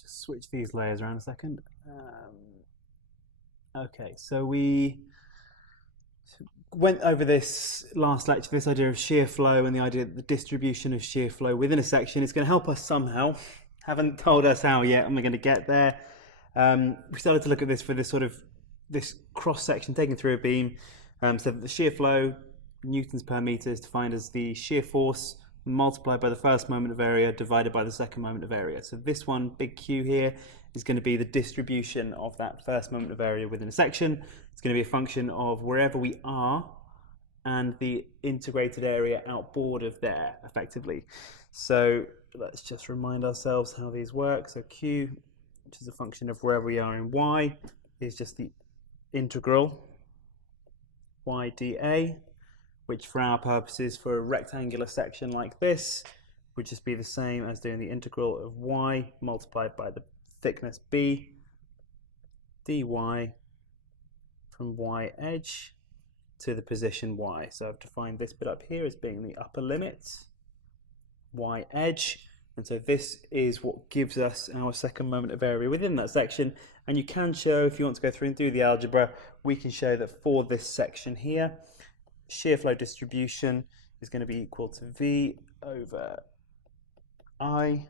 just switch these layers around a second. Okay, so we went over this last lecture, this idea of shear flow and the idea that the distribution of shear flow within a section is going to help us somehow. Haven't told us how yet, and we're going to get there. We started to look at this for this cross section taken through a beam. So that the shear flow, newtons per meter, is defined as the shear force multiplied by the first moment of area divided by the second moment of area. So this one, big Q here, is going to be the distribution of that first moment of area within a section. It's going to be a function of wherever we are and the integrated area outboard of there, effectively. So let's just remind ourselves how these work. So Q, which is a function of wherever we are in Y, is just the integral y dA, which for our purposes, for a rectangular section like this, would just be the same as doing the integral of y multiplied by the thickness b dy from y edge to the position y. So I've defined this bit up here as being the upper limit, y edge, and so this is what gives us our second moment of area within that section. And you can show, if you want to go through and do the algebra, we can show that for this section here, shear flow distribution is going to be equal to V over I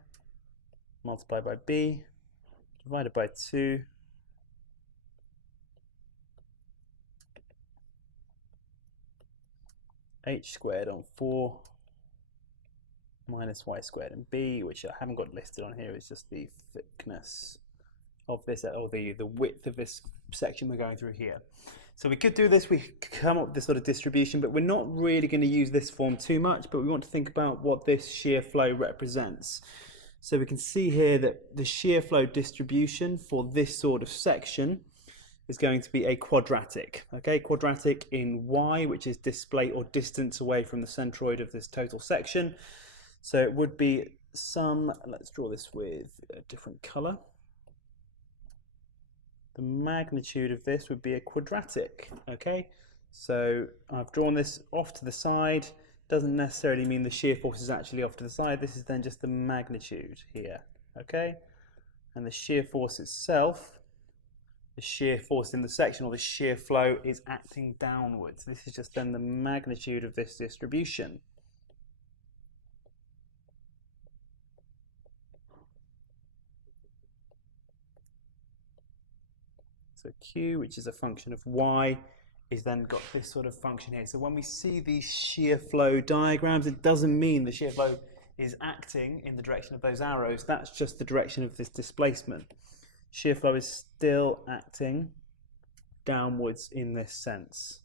multiplied by B divided by 2 H squared on 4 minus y squared, and B, which I haven't got listed on here, is just the thickness of this, or the width of this section we're going through here. So we could do this, we could come up with this sort of distribution, but we're not really going to use this form too much, but we want to think about what this shear flow represents. So we can see here that the shear flow distribution for this sort of section is going to be a quadratic, okay? Quadratic in y, which is displacement or distance away from the centroid of this total section. So it would be some, let's draw this with a different color. The magnitude of this would be a quadratic, okay? So I've drawn this off to the side. Doesn't necessarily mean the shear force is actually off to the side. This is then just the magnitude here, okay? And the shear force itself, the shear force in the section, or the shear flow, is acting downwards. This is just then the magnitude of this distribution. So Q, which is a function of y, is then got this sort of function here. So when we see these shear flow diagrams, it doesn't mean the shear flow is acting in the direction of those arrows. That's just the direction of this displacement. Shear flow is still acting downwards in this sense.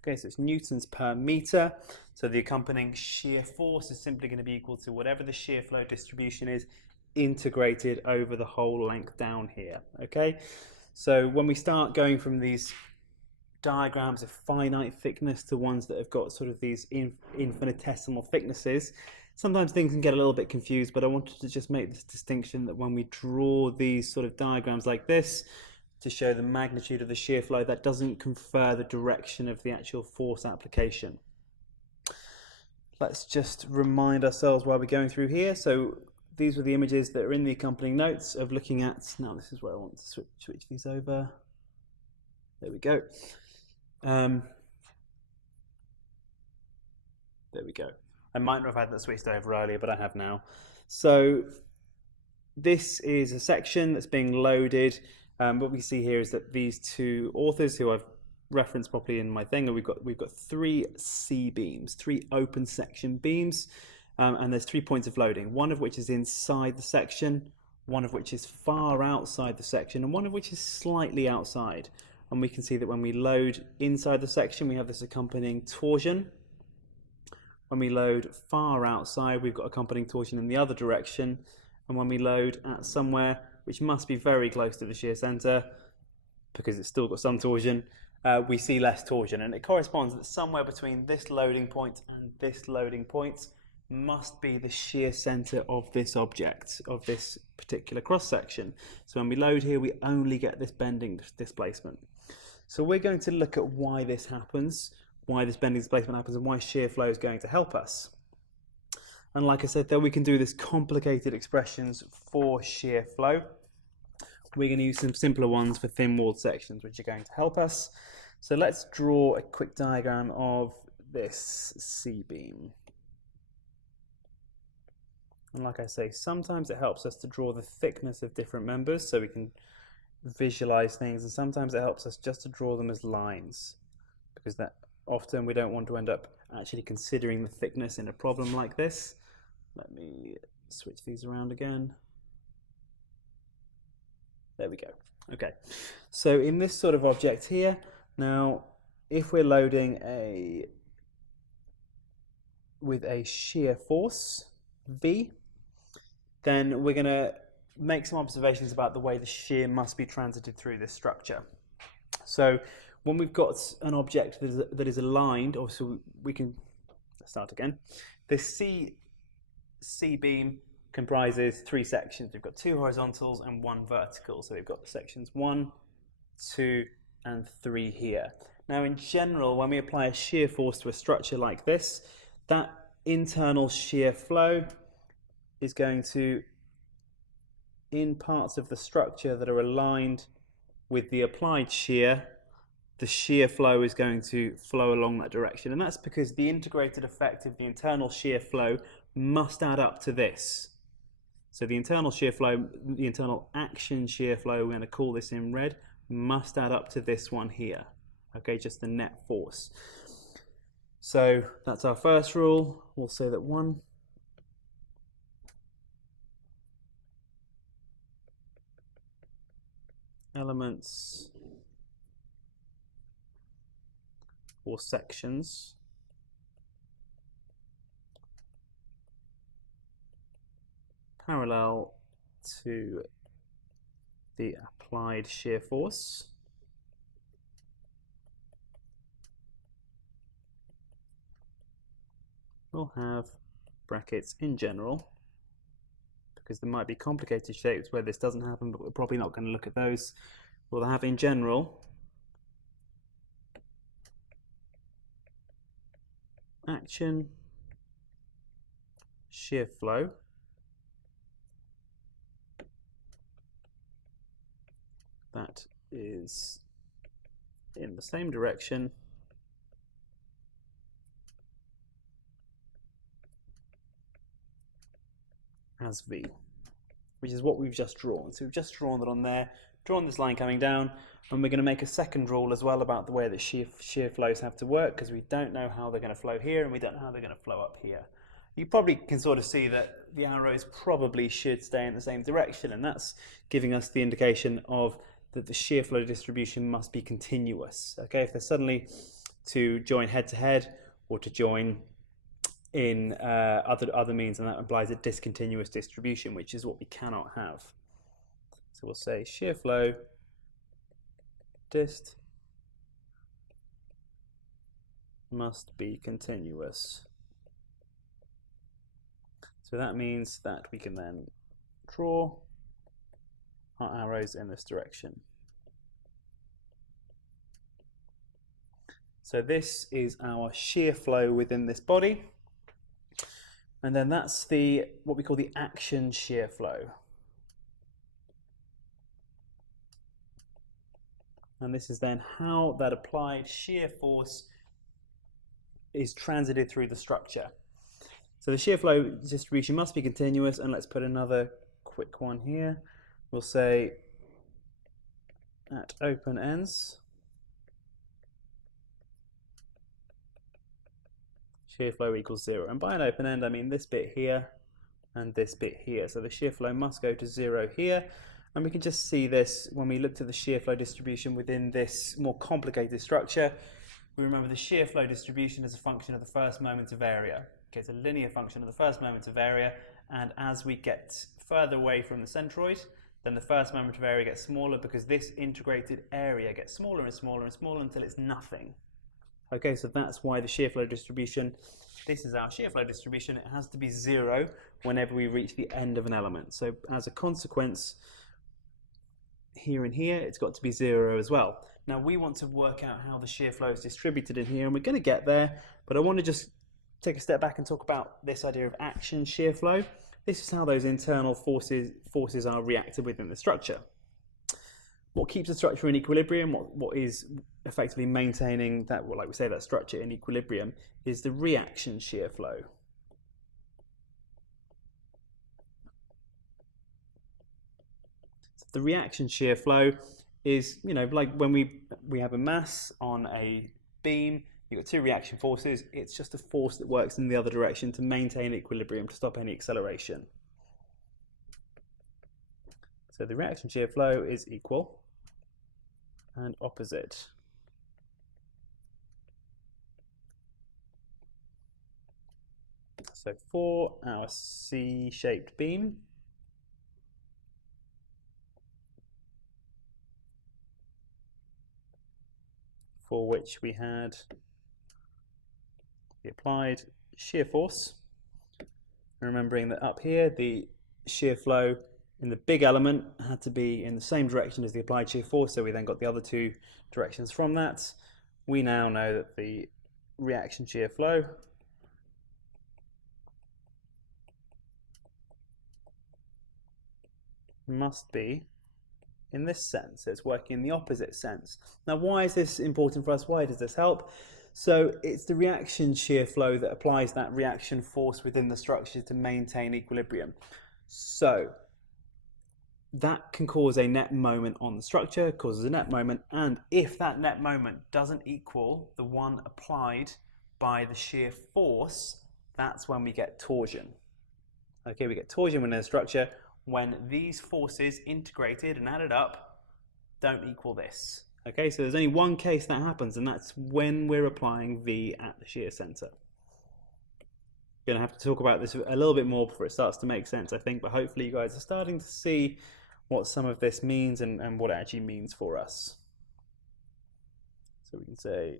Okay, so it's newtons per meter. So the accompanying shear force is simply going to be equal to whatever the shear flow distribution is integrated over the whole length down here. Okay, so when we start going from these diagrams of finite thickness to ones that have got sort of these infinitesimal thicknesses, sometimes things can get a little bit confused, but I wanted to just make this distinction that when we draw these sort of diagrams like this to show the magnitude of the shear flow, that doesn't confer the direction of the actual force application. Let's just remind ourselves while we're going through here. So these were the images that are in the accompanying notes of looking at, now this is where I want to switch these over. There we go. There we go. I might not have had that switched over earlier, but I have now. So this is a section that's being loaded. What we see here is that these two authors, who I've referenced properly in my thing, and we've got 3 C beams, 3 open section beams, and there's 3 points of loading, one of which is inside the section, one of which is far outside the section, and one of which is slightly outside. And we can see that when we load inside the section, we have this accompanying torsion. When we load far outside, we've got accompanying torsion in the other direction. And when we load at somewhere which must be very close to the shear center, because it's still got some torsion, we see less torsion. And it corresponds that somewhere between this loading point and this loading point must be the shear center of this object, of this particular cross section. So when we load here, we only get this bending displacement. So we're going to look at why this happens. why this bending displacement happens and why shear flow is going to help us. And like I said, then we can do this complicated expressions for shear flow. We're going to use some simpler ones for thin-walled sections, which are going to help us. So let's draw a quick diagram of this C-beam. And like I say, sometimes it helps us to draw the thickness of different members so we can visualize things, and sometimes it helps us just to draw them as lines, because that often we don't want to end up actually considering the thickness in a problem like this. Let me switch these around again. There we go. Okay, so in this sort of object here, now if we're loading with a shear force V, then we're going to make some observations about the way the shear must be transited through this structure. So when we've got an object that is aligned, also we can start again. This C-beam comprises 3 sections. We've got 2 horizontals and 1 vertical. So we've got sections 1, 2, and 3 here. Now in general, when we apply a shear force to a structure like this, that internal shear flow is going to, in parts of the structure that are aligned with the applied shear, the shear flow is going to flow along that direction. And that's because the integrated effect of the internal shear flow must add up to this. So the internal shear flow, the internal action shear flow, we're going to call this in red, must add up to this one here. Okay, just the net force. So that's our first rule. We'll say that 1 elements or sections parallel to the applied shear force will have brackets in general, because there might be complicated shapes where this doesn't happen, but we're probably not going to look at those. We'll have in general action shear flow that is in the same direction as V, which is what we've just drawn. So we've just drawn that on there, drawn this line coming down, and we're going to make a second rule as well about the way that shear flows have to work, because we don't know how they're going to flow here and we don't know how they're going to flow up here. You probably can sort of see that the arrows probably should stay in the same direction, and that's giving us the indication of that the shear flow distribution must be continuous. Okay, if they're suddenly to join head to head or to join in other means, and that implies a discontinuous distribution, which is what we cannot have. So we'll say shear flow dist must be continuous. So that means that we can then draw our arrows in this direction. So this is our shear flow within this body. And then that's what we call the action shear flow. And this is then how that applied shear force is transited through the structure. So the shear flow distribution must be continuous, and let's put another quick one here. We'll say at open ends, shear flow equals 0. And by an open end, I mean this bit here and this bit here. So the shear flow must go to 0 here. And we can just see this when we looked at the shear flow distribution within this more complicated structure. We remember the shear flow distribution is a function of the first moment of area. Okay, it's a linear function of the first moment of area, and as we get further away from the centroid, then the first moment of area gets smaller, because this integrated area gets smaller and smaller and smaller until it's nothing. Okay, so that's why the shear flow distribution, this is our shear flow distribution, it has to be 0 whenever we reach the end of an element. So as a consequence, here and here, it's got to be 0 as well. Now we want to work out how the shear flow is distributed in here, and we're going to get there, but I want to just take a step back and talk about this idea of action shear flow. This is how those internal forces are reacted within the structure. What keeps the structure in equilibrium, what is effectively maintaining that, well, like we say, that structure in equilibrium, is the reaction shear flow. So the reaction shear flow is, like when we have a mass on a beam, you've got two reaction forces. It's just a force that works in the other direction to maintain equilibrium, to stop any acceleration. So the reaction shear flow is equal and opposite. So for our C-shaped beam, for which we had the applied shear force, remembering that up here the shear flow in the big element had to be in the same direction as the applied shear force, so we then got the other two directions from that. We now know that the reaction shear flow must be in this sense. So it's working in the opposite sense. Now, why is this important for us? Why does this help? So it's the reaction shear flow that applies that reaction force within the structure to maintain equilibrium. So that can cause a net moment on the structure, causes a net moment, and if that net moment doesn't equal the one applied by the shear force, that's when we get torsion. Okay, we get torsion within a structure when these forces integrated and added up don't equal this. Okay, so there's only one case that happens, and that's when we're applying V at the shear center. Going to have to talk about this a little bit more before it starts to make sense, I think, but hopefully you guys are starting to see what some of this means and what it actually means for us. So we can say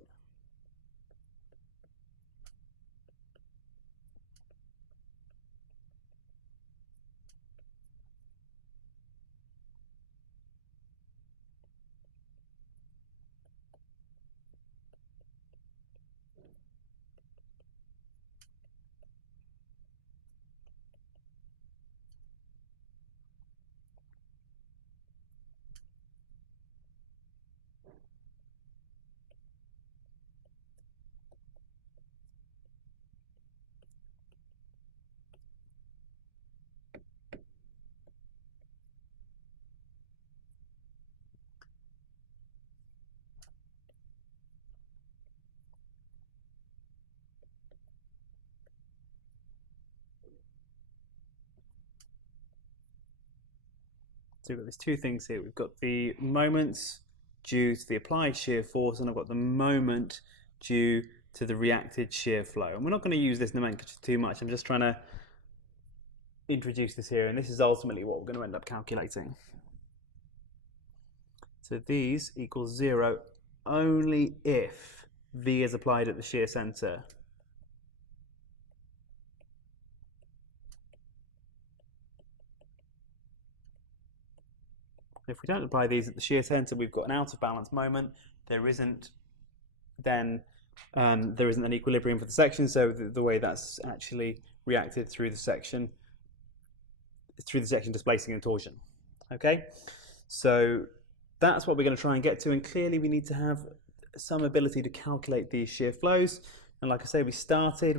so we've got these two things here. We've got the moments due to the applied shear force, and I've got the moment due to the reacted shear flow. And we're not going to use this nomenclature too much. I'm just trying to introduce this here, and this is ultimately what we're going to end up calculating. So these equal 0 only if V is applied at the shear center. If we don't apply these at the shear center, we've got an out of balance moment. There isn't then there isn't an equilibrium for the section, so the way that's actually reacted through the section displacing and torsion. Okay, so that's what we're going to try and get to, and clearly we need to have some ability to calculate these shear flows. And like I say, we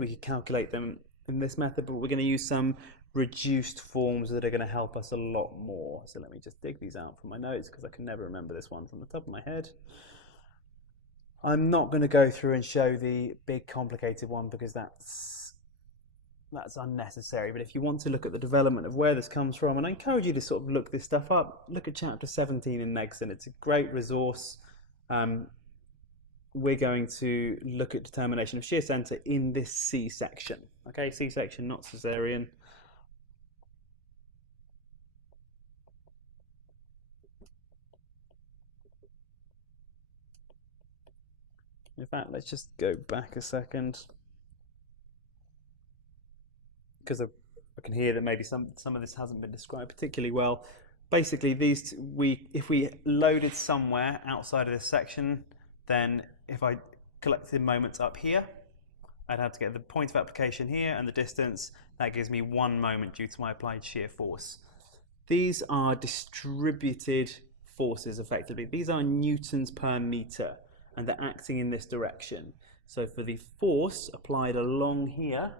could calculate them in this method, but we're going to use some reduced forms that are going to help us a lot more. So let me just dig these out from my notes because I can never remember this one from the top of my head. I'm not going to go through and show the big complicated one because that's unnecessary, but if you want to look at the development of where this comes from, and I encourage you to sort of look this stuff up, look at chapter 17 in Megson. It's a great resource. We're going to look at determination of shear center in this C section. Okay, C section, not Caesarean. In fact, let's just go back a second, because I can hear that maybe some of this hasn't been described particularly well. basically if we loaded somewhere outside of this section, then if I collected moments up here, I'd have to get the point of application here and the distance. That gives me 1 moment due to my applied shear force. These are distributed forces effectively. These are newtons per meter and they're acting in this direction. So for the force applied along here,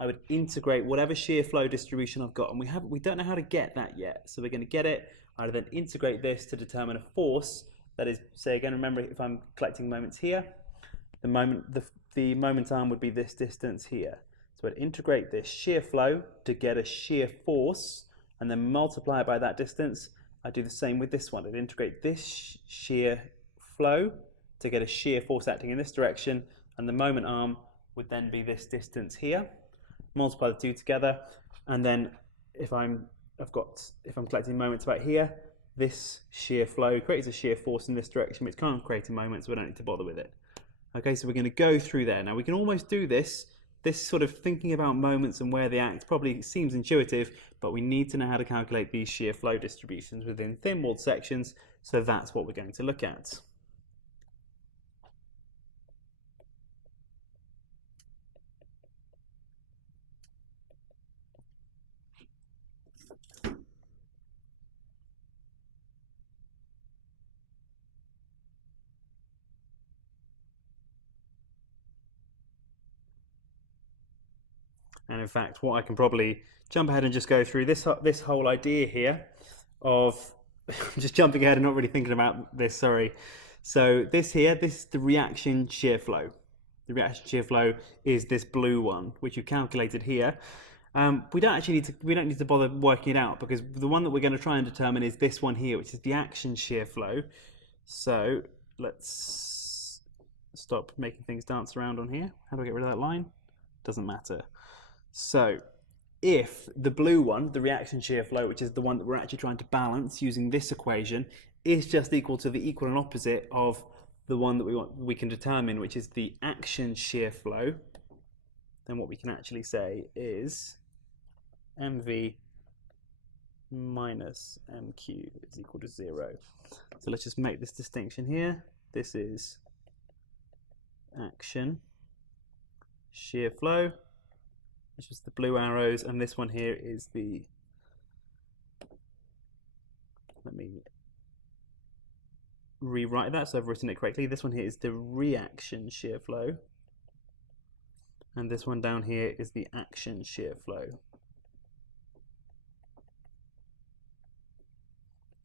I would integrate whatever shear flow distribution I've got, and we don't know how to get that yet. So we're going to get it. I would then integrate this to determine a force that is, say again, remember if I'm collecting moments here, the moment arm would be this distance here. So I'd integrate this shear flow to get a shear force and then multiply it by that distance. I do the same with this one. I'd integrate this shear flow to get a shear force acting in this direction, and the moment arm would then be this distance here. Multiply the two together, and then if I'm collecting moments about here, this shear flow creates a shear force in this direction, which can't create a moment, so we don't need to bother with it. Okay, so we're going to go through there. Now we can almost do this sort of thinking about moments and where they act probably seems intuitive, but we need to know how to calculate these shear flow distributions within thin-walled sections, so that's what we're going to look at. And in fact, what I can probably jump ahead and just go through this whole idea here of just jumping ahead and not really thinking about this, sorry. So this is the reaction shear flow. The reaction shear flow is this blue one, which you calculated here. We don't need to bother working it out, because the one that we're going to try and determine is this one here, which is the action shear flow. So let's stop making things dance around on here. How do I get rid of that line? Doesn't matter. So if the blue one, the reaction shear flow, which is the one that we're actually trying to balance using this equation, is just equal to the equal and opposite of the one that we can determine, which is the action shear flow, then what we can actually say is mv minus mq is equal to 0. So let's just make this distinction here. This is action shear flow, which is the blue arrows, and this one here is the, let me rewrite that so I've written it correctly. This one here is the reaction shear flow, and this one down here is the action shear flow,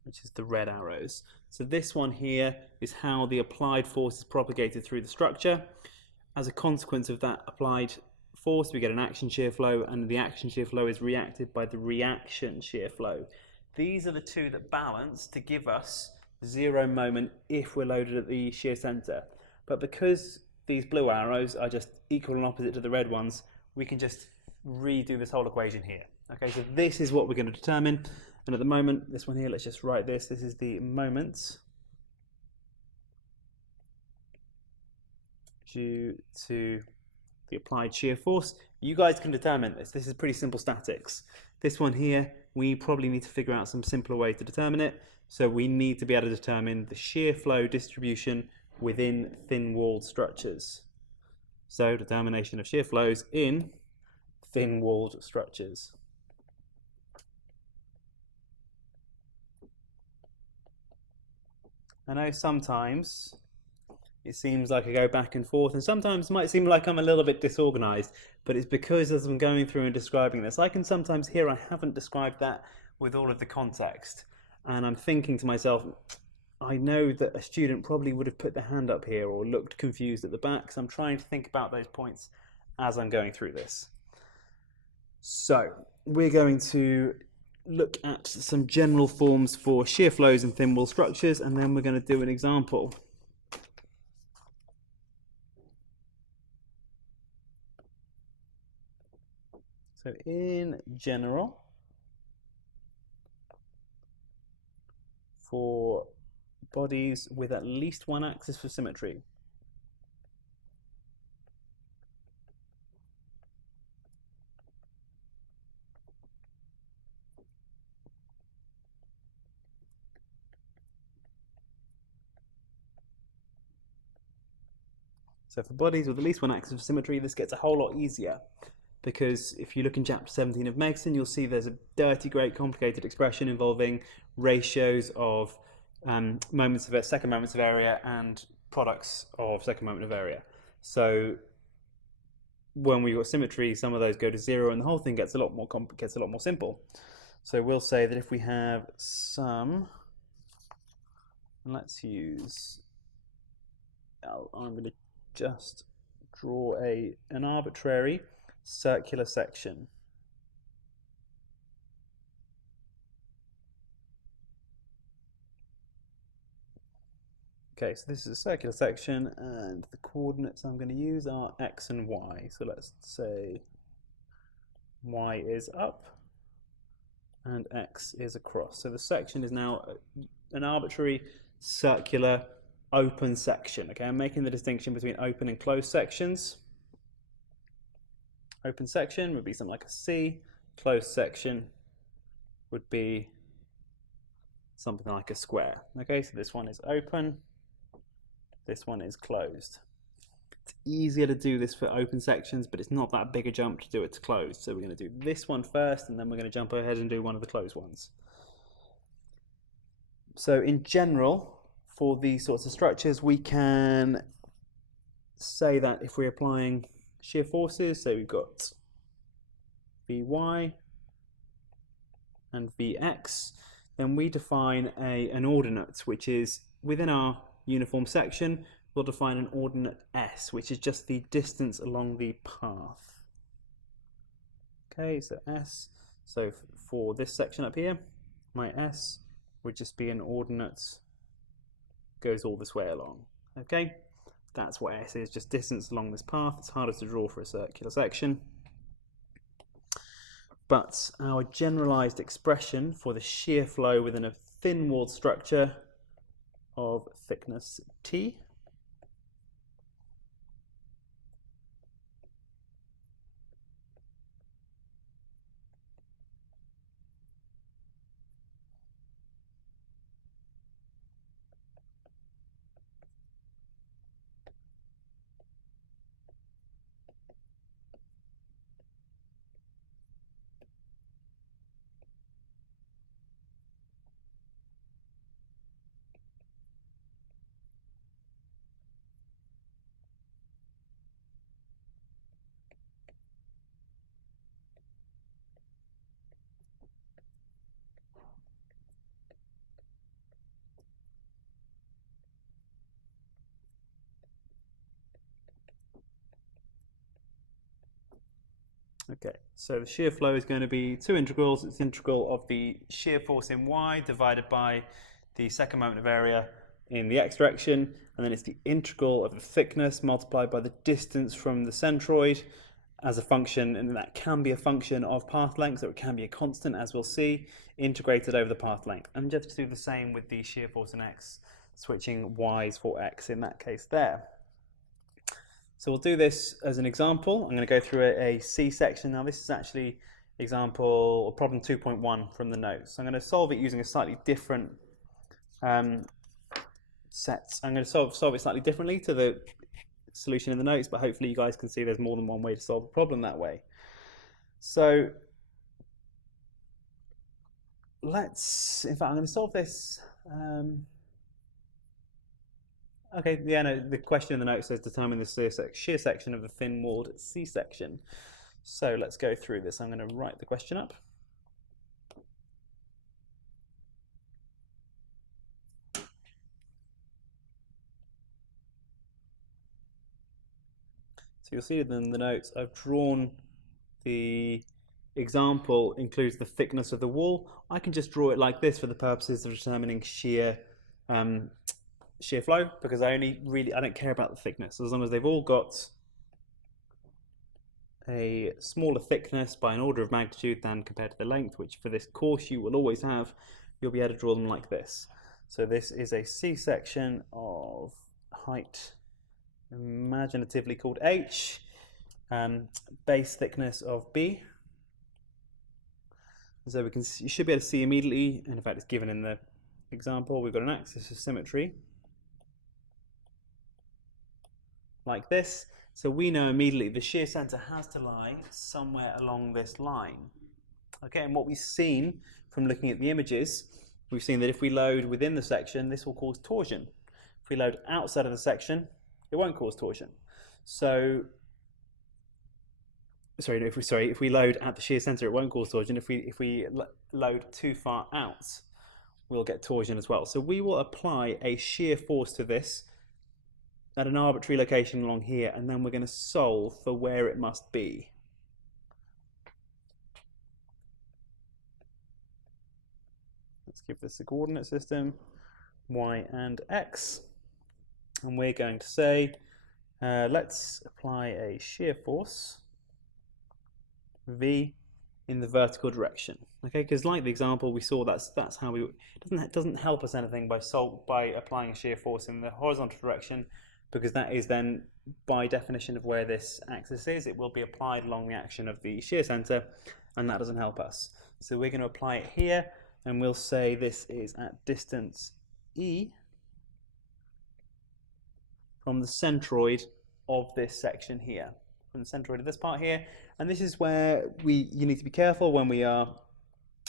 which is the red arrows. So this one here is how the applied force is propagated through the structure. As a consequence of that applied force, we get an action shear flow, and the action shear flow is reacted by the reaction shear flow. These are the two that balance to give us 0 moment if we're loaded at the shear center. But because these blue arrows are just equal and opposite to the red ones, we can just redo this whole equation here. Okay, so this is what we're going to determine, and at the moment, this one here, let's just write this. This is the moment due to the applied shear force. You guys can determine this. This is pretty simple statics. This one here, we probably need to figure out some simpler way to determine it. So we need to be able to determine the shear flow distribution within thin-walled structures. So determination of shear flows in thin-walled structures. I know sometimes it seems like I go back and forth, and sometimes it might seem like I'm a little bit disorganized, but it's because as I'm going through and describing this, I can sometimes hear I haven't described that with all of the context. And I'm thinking to myself, I know that a student probably would have put their hand up here or looked confused at the back, so I'm trying to think about those points as I'm going through this. So we're going to look at some general forms for shear flows in thin wall structures, and then we're going to do an example. So in general, for bodies with at least one axis for symmetry, So for bodies with at least one axis of symmetry, this gets a whole lot easier, because if you look in chapter 17 of Megson, you'll see there's a dirty, great, complicated expression involving ratios of second moments of area and products of second moment of area. So when we've got symmetry, some of those go to zero, and the whole thing gets a lot more simple. So we'll say that if we have some, let's use, I'm going to just draw an arbitrary circular section. Okay, so this is a circular section, and the coordinates I'm going to use are x and y. So let's say y is up and x is across. So the section is now an arbitrary circular open section. Okay, I'm making the distinction between open and closed sections. Open section would be something like a C. Closed section would be something like a square. Okay, so this one is open. This one is closed. It's easier to do this for open sections, but it's not that big a jump to do it to closed. So we're going to do this one first, and then we're going to jump ahead and do one of the closed ones. So in general, for these sorts of structures, we can say that if we're applying shear forces, so we've got Vy and Vx, then we define an ordinate, which is within our uniform section. We'll define an ordinate S, which is just the distance along the path. Okay, so S. So for this section up here, my S would just be an ordinate goes all this way along. Okay, that's what S is, just distance along this path. It's harder to draw for a circular section. But our generalized expression for the shear flow within a thin-walled structure of thickness T Okay, so the shear flow is going to be two integrals. It's the integral of the shear force in y divided by the second moment of area in the x direction, and then it's the integral of the thickness multiplied by the distance from the centroid as a function, and that can be a function of path length, or it can be a constant, as we'll see, integrated over the path length. And just do the same with the shear force in x, switching y's for x in that case there. So we'll do this as an example. I'm going to go through a C section. Now this is actually example or problem 2.1 from the notes. So I'm going to solve it using a slightly different set. I'm going to solve it slightly differently to the solution in the notes, but hopefully you guys can see there's more than one way to solve a problem that way. So in fact, I'm going to solve this. Okay, yeah, no, the question in the note says determine the shear section of the thin-walled C section. So let's go through this. I'm going to write the question up. So you'll see in the notes I've drawn the example includes the thickness of the wall. I can just draw it like this for the purposes of determining shear flow, because I don't care about the thickness as long as they've all got a smaller thickness by an order of magnitude than compared to the length, which for this course you will always have. You'll be able to draw them like this. So this is a C section of height imaginatively called H, base thickness of B. So you should be able to see immediately, and in fact it's given in the example, we've got an axis of symmetry like this. So we know immediately the shear center has to lie somewhere along this line. Okay, and what we've seen from looking at the images, we've seen that if we load within the section, this will cause torsion. If we load outside of the section, it won't cause torsion. So, if we load at the shear center, it won't cause torsion. If we load too far out, we'll get torsion as well. So we will apply a shear force to this at an arbitrary location along here, and then we're going to solve for where it must be. Let's give this a coordinate system, y and x, and we're going to say, let's apply a shear force, V, in the vertical direction. Okay, because like the example we saw, that's how we, it doesn't help us anything by applying a shear force in the horizontal direction, because that is then by definition of where this axis is. It will be applied along the action of the shear center, and that doesn't help us. So we're going to apply it here, and we'll say this is at distance E from the centroid of this section here, from the centroid of this part here. And this is where you need to be careful when we are,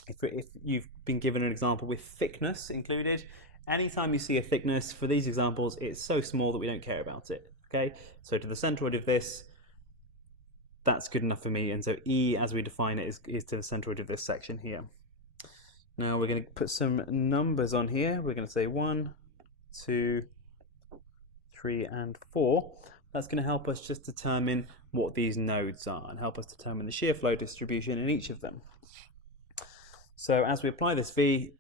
if you've been given an example with thickness included, anytime you see a thickness for these examples, it's so small that we don't care about it. Okay, so to the centroid of this, that's good enough for me. And so E, as we define it, is to the centroid of this section here. Now we're going to put some numbers on here. We're going to say 1, 2, 3, and 4. That's going to help us just determine what these nodes are and help us determine the shear flow distribution in each of them. So as we apply this V,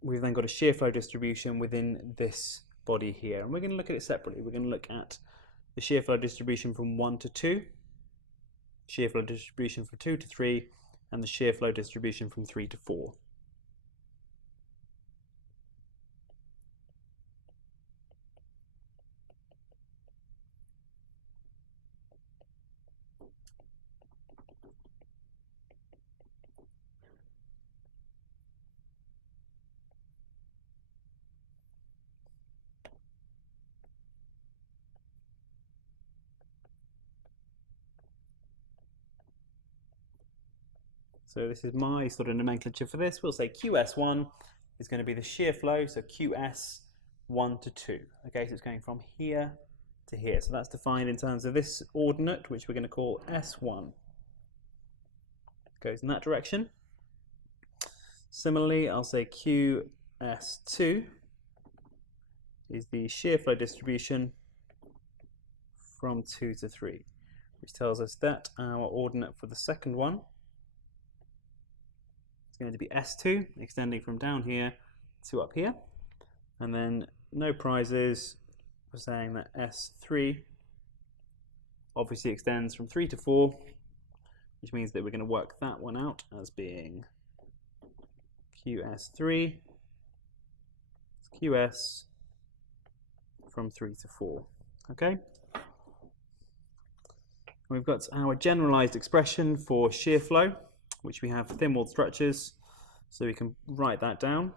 we've then got a shear flow distribution within this body here. And we're going to look at it separately. We're going to look at the shear flow distribution from 1 to 2, shear flow distribution from 2 to 3, and the shear flow distribution from 3 to 4. So this is my sort of nomenclature for this. We'll say QS1 is going to be the shear flow, so QS 1 to 2. Okay, so it's going from here to here. So that's defined in terms of this ordinate, which we're going to call S1. It goes in that direction. Similarly, I'll say QS2 is the shear flow distribution from 2 to 3, which tells us that our ordinate for the second one is going to be S2, extending from down here to up here. And then no prizes for saying that S3 obviously extends from 3 to 4, which means that we're going to work that one out as being QS3, QS from 3 to 4. Okay? We've got our generalized expression for shear flow, which we have for thin-walled structures, so we can write that down.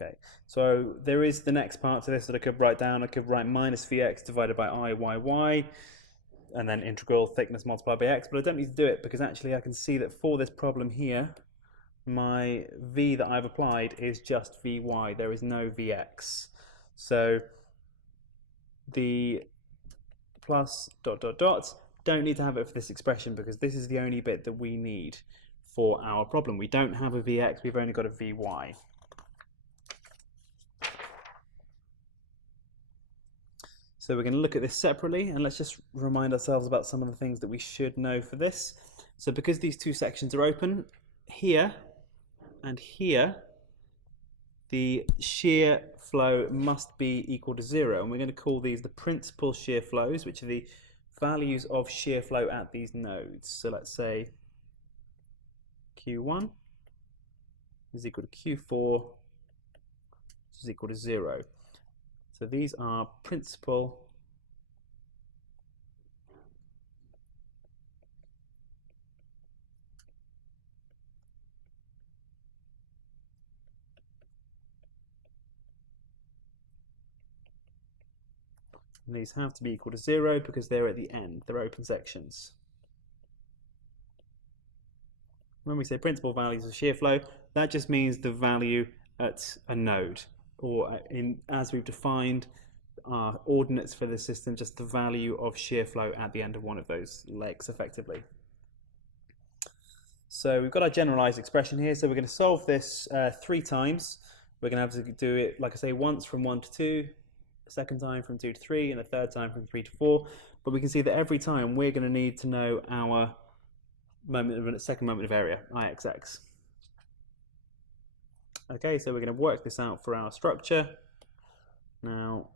Okay, so there is the next part to this that I could write down. I could write minus Vx divided by Iyy, and then integral thickness multiplied by x, but I don't need to do it because actually I can see that for this problem here, my V that I've applied is just Vy. There is no Vx. So the plus ... don't need to have it for this expression because this is the only bit that we need for our problem. We don't have a Vx, we've only got a Vy. So we're going to look at this separately, and let's just remind ourselves about some of the things that we should know for this. So because these two sections are open, here and here, the shear flow must be equal to 0, and we're going to call these the principal shear flows, which are the values of shear flow at these nodes. So let's say Q1 is equal to Q4, which is equal to 0. So these are principal and these have to be equal to 0 because they're at the end, they're open sections. When we say principal values of shear flow, that just means the value at a node, or as we've defined our ordinates for the system, just the value of shear flow at the end of one of those legs effectively. So we've got our generalized expression here, so we're going to solve this 3 times. We're going to have to do it, like I say, once from 1 to 2, a second time from 2 to 3, and a third time from 3 to 4. But we can see that every time we're going to need to know our second moment of area, Ixx. Okay, so we're going to work this out for our structure. Now,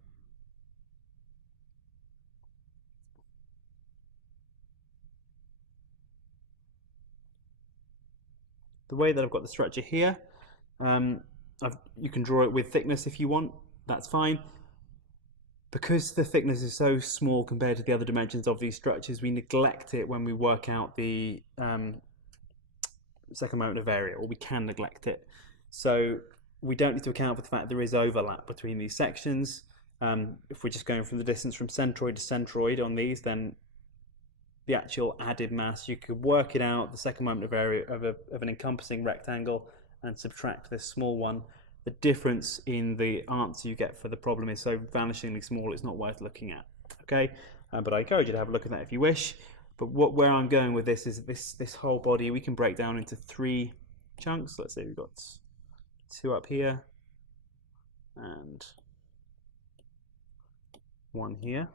the way that I've got the structure here, you can draw it with thickness if you want, that's fine. Because the thickness is so small compared to the other dimensions of these structures, we neglect it when we work out the second moment of area, or we can neglect it. So we don't need to account for the fact there is overlap between these sections. If we're just going from the distance from centroid to centroid on these, then the actual added mass, you could work it out, the second moment of area of an encompassing rectangle, and subtract this small one. The difference in the answer you get for the problem is so vanishingly small, it's not worth looking at. Okay, but I encourage you to have a look at that if you wish. But where I'm going with this is this whole body we can break down into 3 chunks. Let's say we've got 2 up here and 1 here.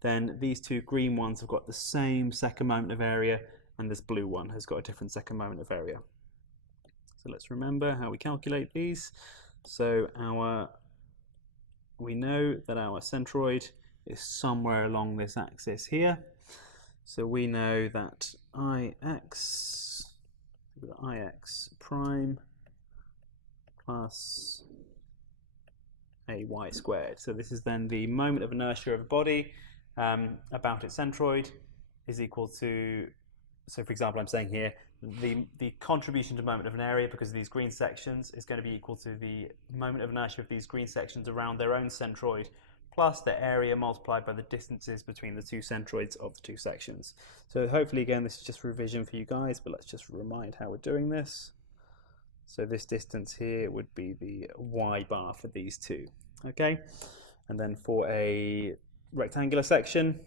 Then these 2 green ones have got the same second moment of area, and this blue one has got a different second moment of area. So let's remember how we calculate these. So we know that our centroid is somewhere along this axis here. So we know that Ix prime plus ay squared. So this is then the moment of inertia of a body about its centroid is equal to, so for example I'm saying here, the contribution to moment of an area because of these green sections is going to be equal to the moment of inertia of these green sections around their own centroid plus the area multiplied by the distances between the 2 centroids of the 2 sections. So hopefully again this is just revision for you guys, but let's just remind how we're doing this. So this distance here would be the y bar for these 2. Okay, and then for a rectangular section,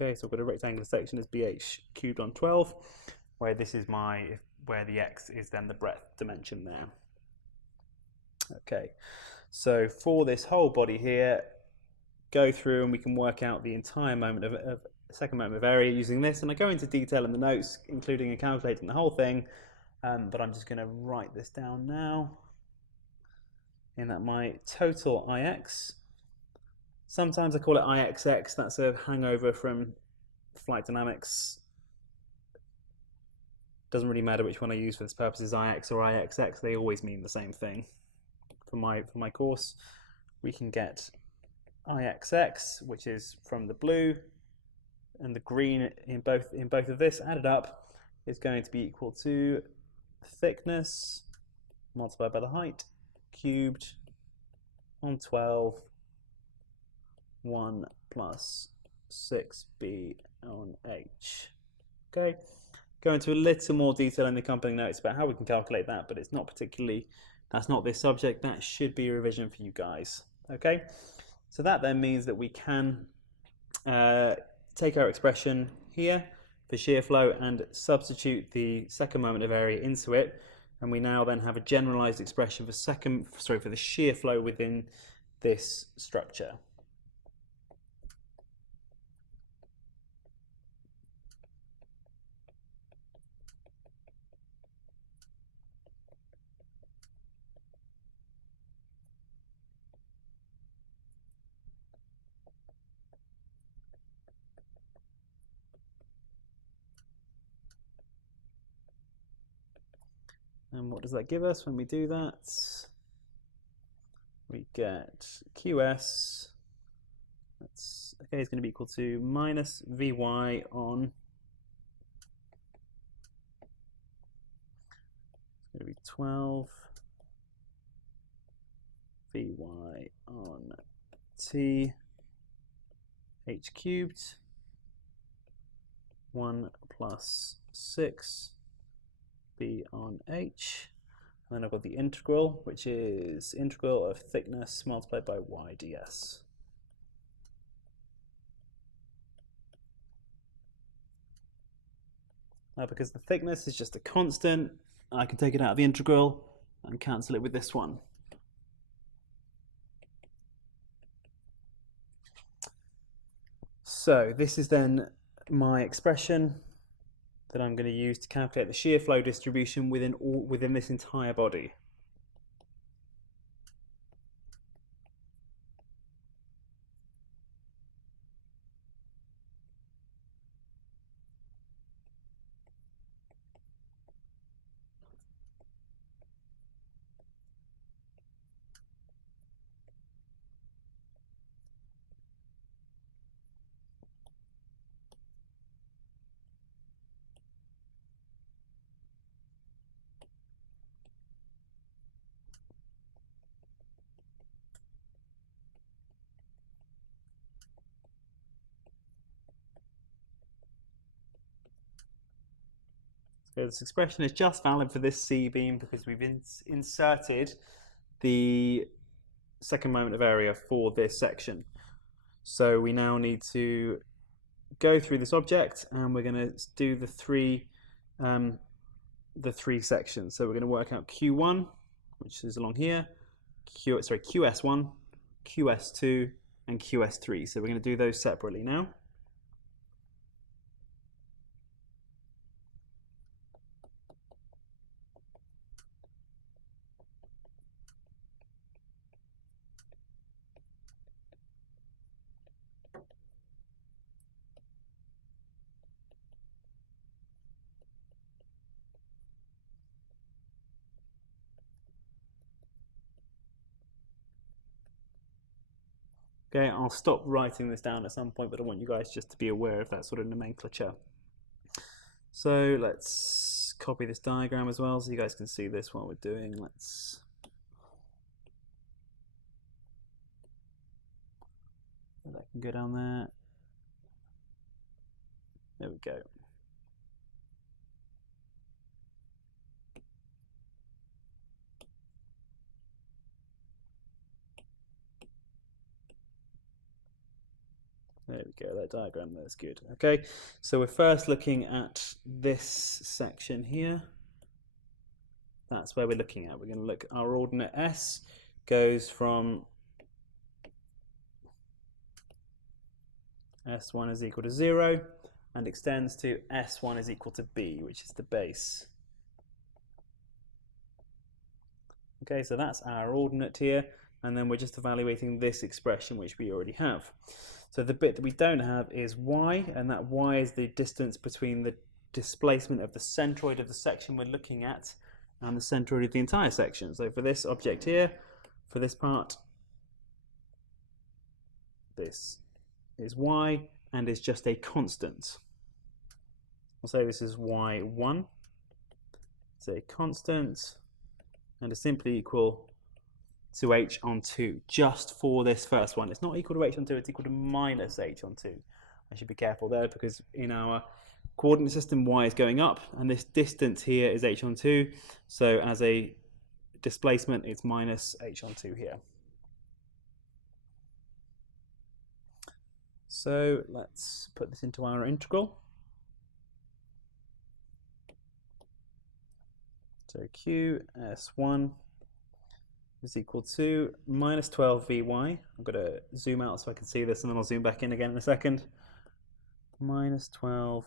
okay, so I've got a rectangular section as BH cubed on 12, where this is where the x is then the breadth dimension there. Okay, so for this whole body here, go through and we can work out the entire moment of second moment of area using this, and I go into detail in the notes, including and calculating the whole thing, but I'm just going to write this down now, in that my total Ix, sometimes I call it Ixx, that's a hangover from flight dynamics. Doesn't really matter which one I use for this purpose, is Ix or Ixx, they always mean the same thing. For my course, we can get Ixx, which is from the blue and the green in both of this added up is going to be equal to thickness multiplied by the height cubed on 12, 1 plus 6b on h. Okay, go into a little more detail in the accompanying notes about how we can calculate that, but it's not particularly, that's not this subject. That should be a revision for you guys. Okay, so that then means that we can take our expression here for shear flow and substitute the second moment of area into it, and we now then have a generalized expression for the shear flow within this structure. And what does that give us when we do that? We get QS, it's going to be equal to minus Vy on, it's going to be 12 Vy on T H cubed, 1 plus 6 B on H. And then I've got the integral, which is integral of thickness multiplied by y ds. Now, because the thickness is just a constant, I can take it out of the integral and cancel it with this one. So this is then my expression that I'm going to use to calculate the shear flow distribution within this entire body. So this expression is just valid for this C-beam because we've inserted the second moment of area for this section. So we now need to go through this object and we're going to do the three sections. So we're going to work out Q1, which is along here, QS1, QS2, and QS3. So we're going to do those separately now. Okay, I'll stop writing this down at some point, but I want you guys just to be aware of that sort of nomenclature. So let's copy this diagram as well so you guys can see this while we're doing. That can go down there. There we go. There we go, that diagram there's good. Okay, so we're first looking at this section here. That's where we're looking at. We're going to look, our ordinate S goes from S1 is equal to 0 and extends to S1 is equal to B, which is the base. Okay, so that's our ordinate here, and then we're just evaluating this expression, which we already have. So the bit that we don't have is y, and that y is the distance between the displacement of the centroid of the section we're looking at and the centroid of the entire section. So for this object here, for this part, this is y and is just a constant. I'll say this is y1. It's a constant and is simply equal to h on 2 just for this first one. It's not equal to h on 2, it's equal to minus h on 2. I should be careful there because in our coordinate system y is going up and this distance here is h on 2, so as a displacement it's minus h on 2 here. So let's put this into our integral. So QS1 is equal to minus 12 Vy. I'm going to zoom out so I can see this, and then I'll zoom back in again in a second. Minus 12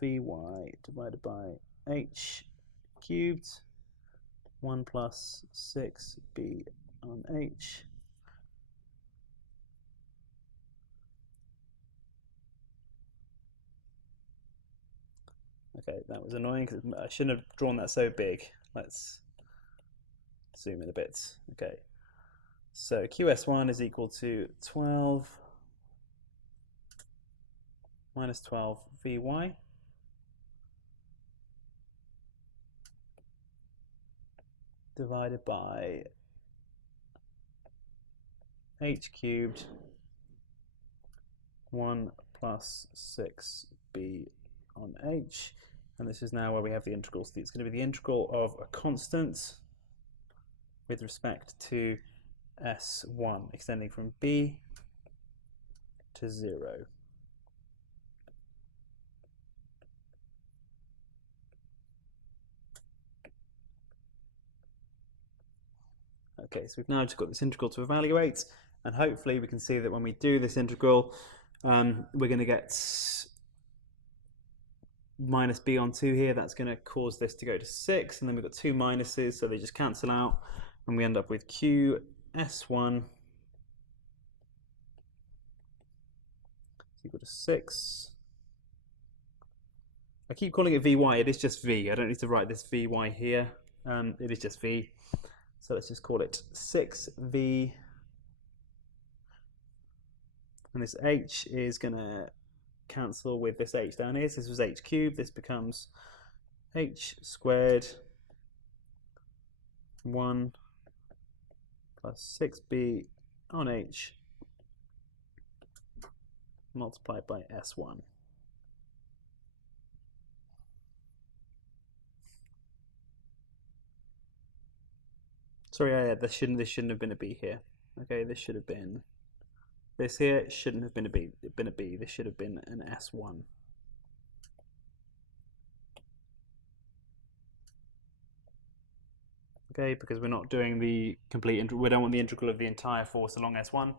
Vy divided by h cubed, 1 plus 6b on h. Okay, that was annoying because I shouldn't have drawn that so big. Let's zoom in a bit. Okay, so QS1 is equal to 12 minus 12 Vy divided by h cubed, 1 plus 6b on h. And this is now where we have the integral. So it's going to be the integral of a constant with respect to S1, extending from b to 0. Okay, so we've now just got this integral to evaluate, and hopefully we can see that when we do this integral, we're going to get minus b on 2 here. That's going to cause this to go to 6, and then we've got two minuses, so they just cancel out, and we end up with QS1 is equal to 6. I keep calling it Vy, it is just V. I don't need to write this Vy here. It is just V. So let's just call it 6V. And this h is going to cancel with this h down here. So this was h cubed. This becomes h squared 1 plus 6b on h multiplied by S1. Sorry, this shouldn't have been a b here. Okay, this should have been this here. It shouldn't have been a b. This should have been an S1. Okay, because we're not doing the complete integral. We don't want the integral of the entire force along S1.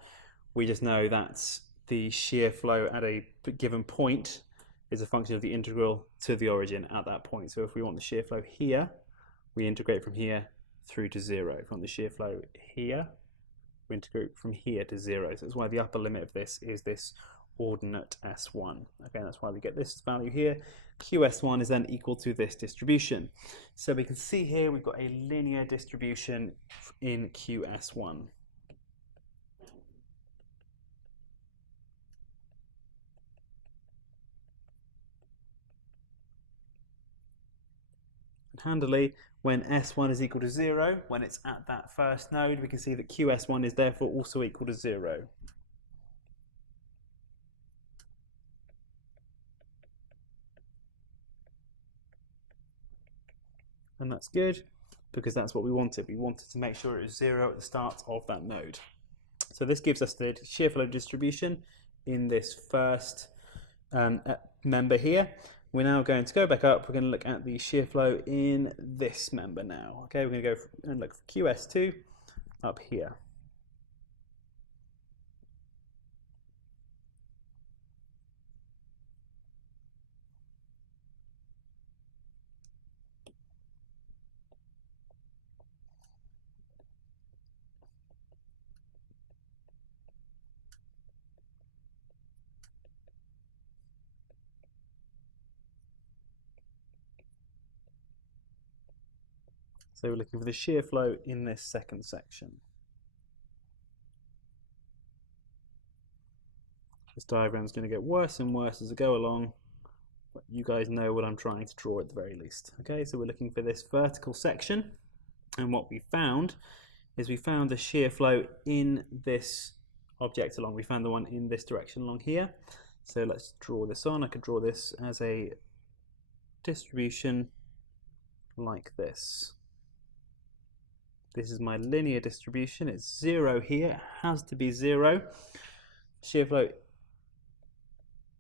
We just know that the shear flow at a given point is a function of the integral to the origin at that point. So if we want the shear flow here, we integrate from here through to 0. If we want the shear flow here, we integrate from here to 0. So that's why the upper limit of this is this ordinate S1. Okay, that's why we get this value here. QS1 is then equal to this distribution. So we can see here we've got a linear distribution in QS1. Handily, when S1 is equal to 0, when it's at that first node, we can see that QS1 is therefore also equal to 0. And that's good, because that's what we wanted. We wanted to make sure it was 0 at the start of that node. So this gives us the shear flow distribution in this first member here. We're now going to go back up. We're going to look at the shear flow in this member now. Okay, we're going to go and look for QS2 up here. So we're looking for the shear flow in this second section. This diagram is going to get worse and worse as I go along, but you guys know what I'm trying to draw at the very least. Okay, so we're looking for this vertical section, and what we found is we found the shear flow in this object along. We found the one in this direction along here. So let's draw this on. I could draw this as a distribution like this. This is my linear distribution. It's 0 here. It has to be 0 shear flow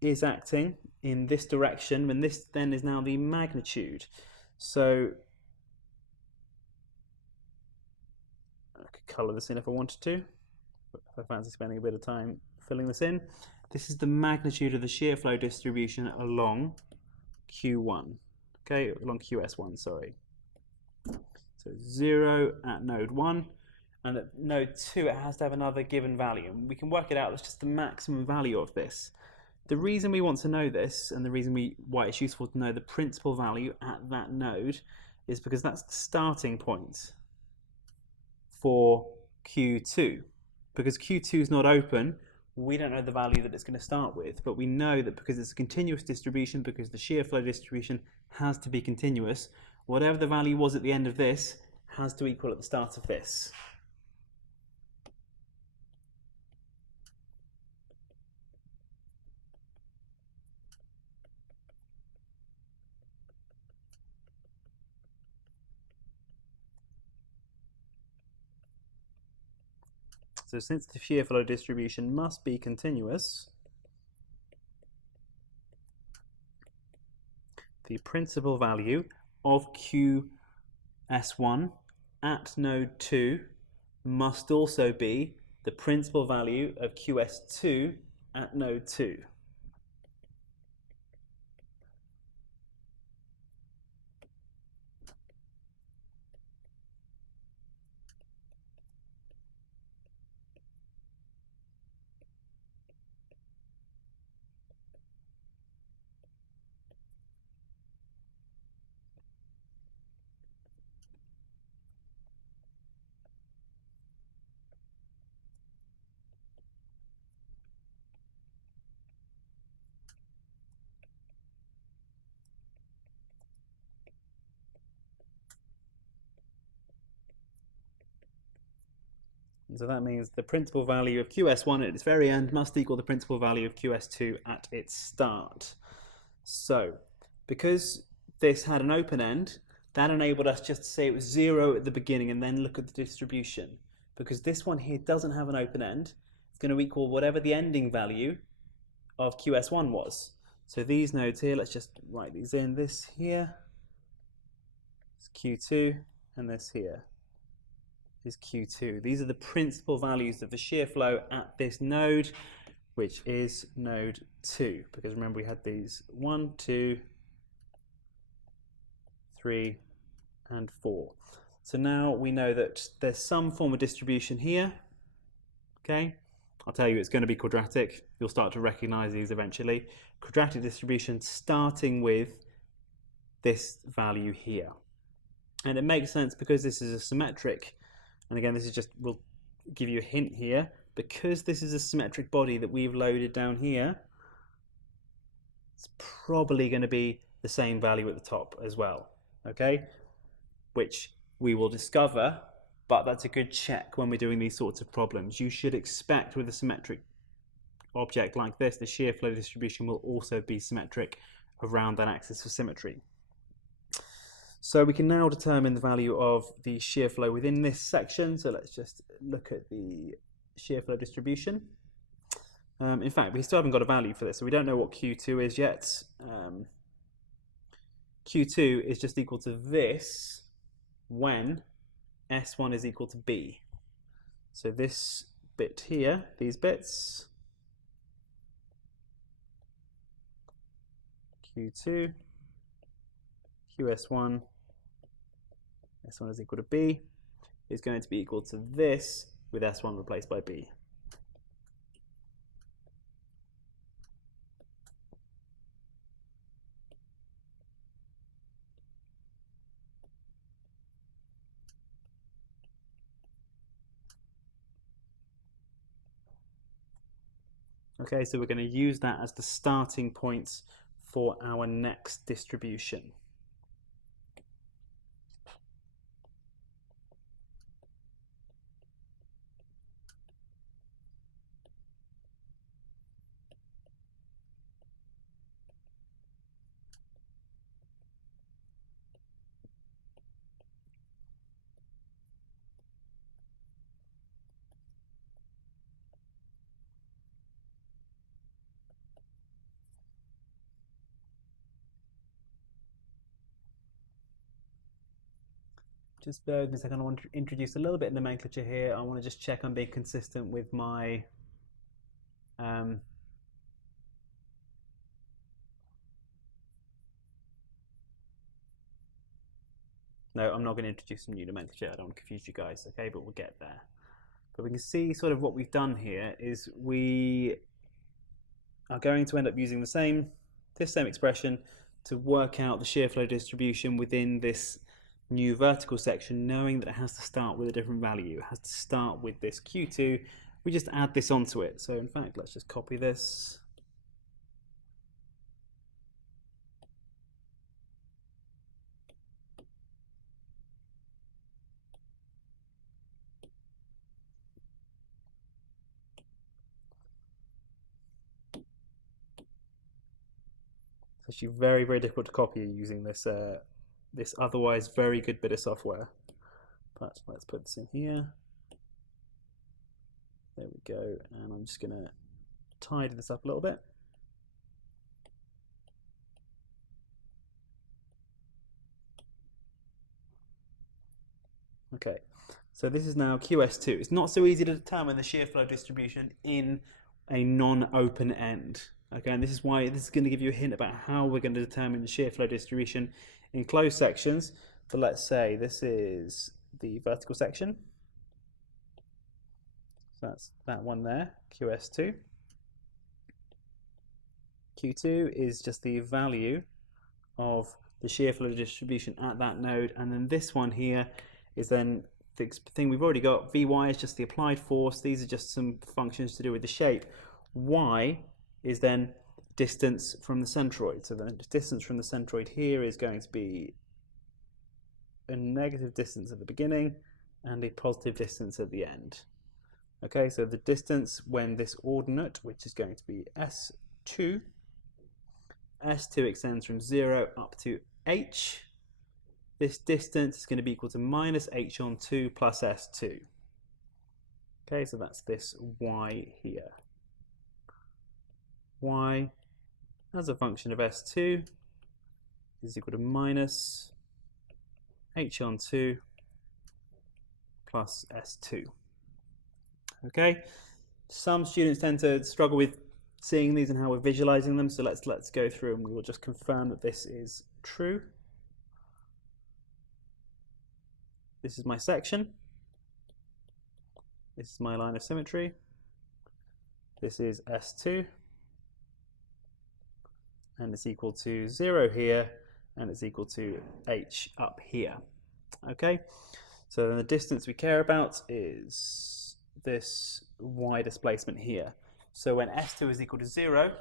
is acting in this direction, and this then is now the magnitude. So I could colour this in if I wanted to, if I fancy spending a bit of time filling this in. This is the magnitude of the shear flow distribution along Q1, okay, along QS1, sorry. So 0 at node 1, and at node 2 it has to have another given value. And we can work it out, it's just the maximum value of this. The reason we want to know this, and the reason why it's useful to know the principal value at that node, is because that's the starting point for Q2. Because Q2 is not open, we don't know the value that it's going to start with, but we know that because it's a continuous distribution, because the shear flow distribution has to be continuous, whatever the value was at the end of this has to equal at the start of this. So since the shear flow distribution must be continuous, the principal value of QS1 at node 2 must also be the principal value of QS2 at node 2. So that means the principal value of QS1 at its very end must equal the principal value of QS2 at its start. So, because this had an open end, that enabled us just to say it was 0 at the beginning and then look at the distribution. Because this one here doesn't have an open end, it's going to equal whatever the ending value of QS1 was. So these nodes here, let's just write these in. This here is Q2, and this here is Q2. These are the principal values of the shear flow at this node, which is node 2. Because remember, we had these 1, 2, 3, and 4. So now we know that there's some form of distribution here. Okay, I'll tell you it's going to be quadratic. You'll start to recognize these eventually. Quadratic distribution starting with this value here. And it makes sense because this is a symmetric, and again, this is just, we'll give you a hint here, because this is a symmetric body that we've loaded down here, it's probably going to be the same value at the top as well, okay? Which we will discover, but that's a good check when we're doing these sorts of problems. You should expect with a symmetric object like this, the shear flow distribution will also be symmetric around that axis of symmetry. So we can now determine the value of the shear flow within this section. So let's just look at the shear flow distribution. In fact, we still haven't got a value for this, so we don't know what Q2 is yet. Q2 is just equal to this when S1 is equal to B. So this bit here, these bits, Q2, QS1, S1 is equal to B, is going to be equal to this with S1 replaced by B. Okay, so we're going to use that as the starting point for our next distribution. just bear with me a second. I want to introduce a little bit of nomenclature here. I want to just check I'm being consistent with my no, I'm not going to introduce some new nomenclature. I don't want to confuse you guys, okay? But we'll get there. But we can see sort of what we've done here is we are going to end up using this same expression to work out the shear flow distribution within this new vertical section, knowing that it has to start with a different value. It has to start with this Q2. We just add this onto it. So in fact, let's just copy this. It's actually very, very difficult to copy using this this otherwise very good bit of software. But let's put this in here. There we go. And I'm just going to tidy this up a little bit. Okay, so this is now QS2. It's not so easy to determine the shear flow distribution in a non-open end. Okay, and this is why this is going to give you a hint about how we're going to determine the shear flow distribution in closed sections. So let's say this is the vertical section. So that's that one there, QS2. Q2 is just the value of the shear flow distribution at that node, and then this one here is then the thing we've already got. Vy is just the applied force. These are just some functions to do with the shape. Y is then distance from the centroid. So the distance from the centroid here is going to be a negative distance at the beginning and a positive distance at the end. Okay, so the distance when this ordinate, which is going to be S2 extends from 0 up to h. This distance is going to be equal to minus h on 2 plus s2. Okay, so that's this y here. Y as a function of s2 is equal to minus h on 2 plus s2. Okay, some students tend to struggle with seeing these and how we're visualizing them, so let's go through and we will just confirm that this is true. This is my section. This is my line of symmetry. This is S2. And it's equal to 0 here, and it's equal to h up here. Okay, so then the distance we care about is this y displacement here. So when S2 is equal to 0,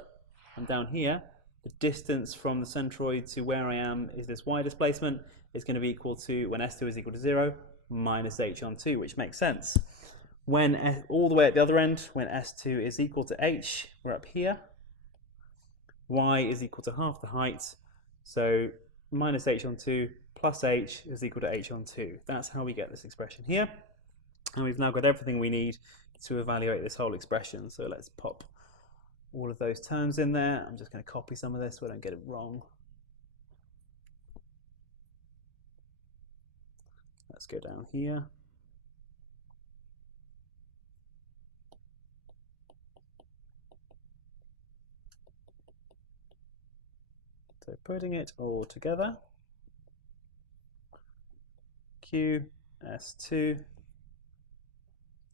I'm down here, the distance from the centroid to where I am is this y displacement. Is going to be equal to, when S2 is equal to 0, minus h on 2, which makes sense. When all the way at the other end, when S2 is equal to h, we're up here. Y is equal to half the height, so minus h on 2 plus h is equal to h on 2. That's how we get this expression here. And we've now got everything we need to evaluate this whole expression. So let's pop all of those terms in there. I'm just going to copy some of this so I don't get it wrong. Let's go down here. So putting it all together, Q, S2,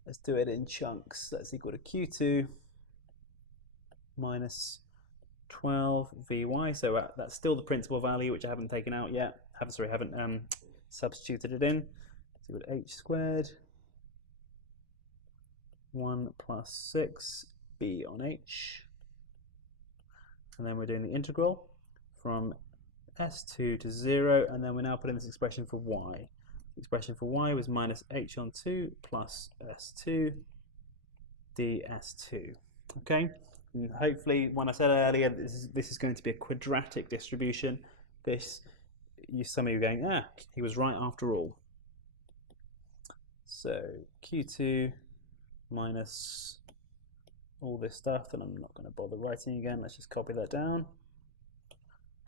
let's do it in chunks. That's equal to Q2 minus 12 Vy. So that's still the principal value, which I haven't taken out yet. Haven't substituted it in. So we've got h squared 1 plus 6 b on h, and then we're doing the integral from s2 to 0, and then we're now putting this expression for y. The expression for y was minus h on 2 plus s2 ds2. Okay, and hopefully, when I said earlier, this is going to be a quadratic distribution. Some of you are going, he was right after all. So Q2 minus all this stuff that I'm not going to bother writing again. Let's just copy that down.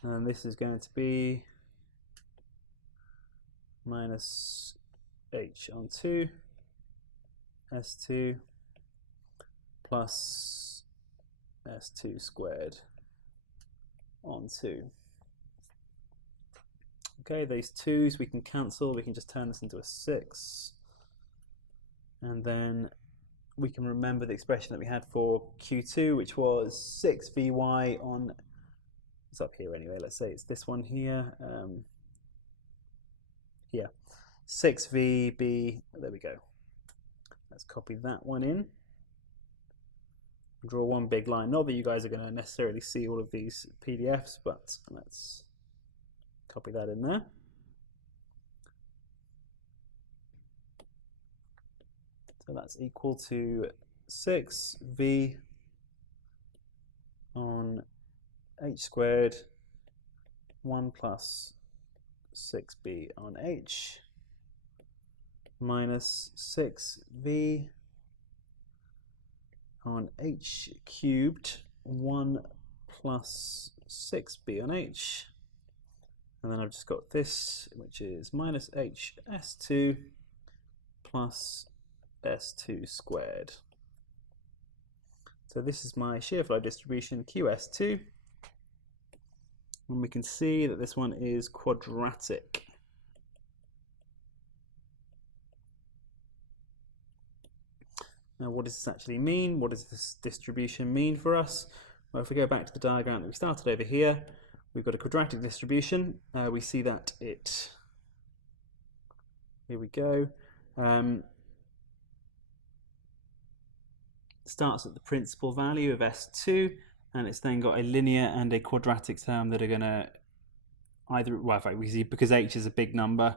And this is going to be minus h on 2 s2 plus s2 squared on 2. Okay, these 2's we can cancel, we can just turn this into a 6. And then we can remember the expression that we had for Q2, which was 6Vy on, it's up here anyway, let's say it's this one here. Here, 6VB, there we go. Let's copy that one in. Draw one big line. Not that you guys are going to necessarily see all of these PDFs, but let's copy that in there. So that's equal to 6V on h squared 1 plus 6B on h minus 6V on h cubed 1 plus 6B on h. And then I've just got this, which is minus h s2 plus s2 squared. So this is my shear flow distribution QS2. And we can see that this one is quadratic. Now what does this actually mean? What does this distribution mean for us? Well, if we go back to the diagram that we started over here, we've got a quadratic distribution. We see that it, here we go, starts at the principal value of S2, and it's then got a linear and a quadratic term that are going to either, well, in fact, we see because h is a big number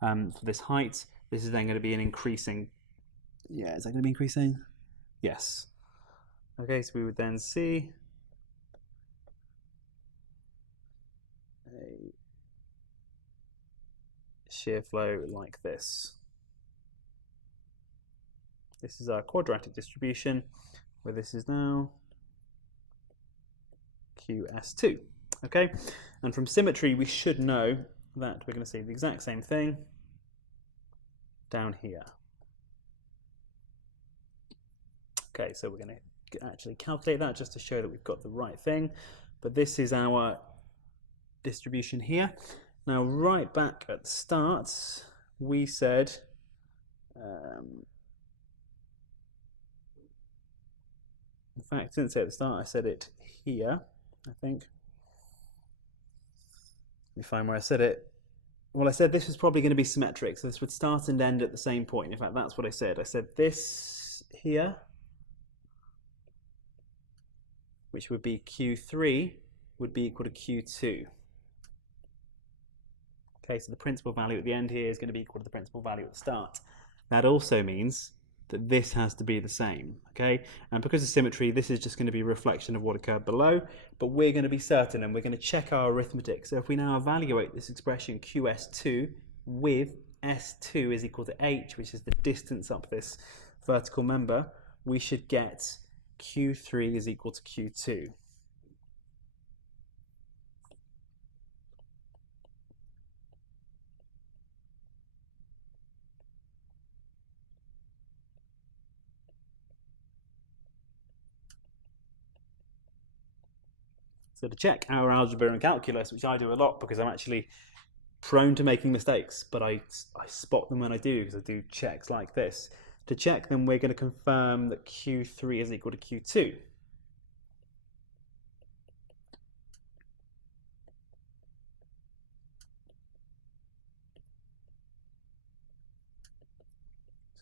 for this height, this is then going to be an increasing, yeah, is that going to be increasing? Yes. Okay, so we would then see a shear flow like this. This is our quadratic distribution, where this is now QS2. Okay, and from symmetry we should know that we're going to see the exact same thing down here. Okay, so we're going to actually calculate that just to show that we've got the right thing, but this is our distribution here. Now right back at the start we said in fact, I didn't say at the start, I said it here, I think. Let me find where I said it. Well, I said this was probably going to be symmetric, so this would start and end at the same point. In fact, that's what I said. I said this here, which would be Q3, would be equal to Q2. Okay, so the principal value at the end here is going to be equal to the principal value at the start. That also means that this has to be the same, okay? And because of symmetry, this is just going to be a reflection of what occurred below, but we're going to be certain and we're going to check our arithmetic. So if we now evaluate this expression QS2 with S2 is equal to H, which is the distance up this vertical member, we should get Q3 is equal to Q2. So to check our algebra and calculus, which I do a lot because I'm actually prone to making mistakes, but I spot them when I do because I do checks like this. To check them, we're going to confirm that Q3 is equal to Q2.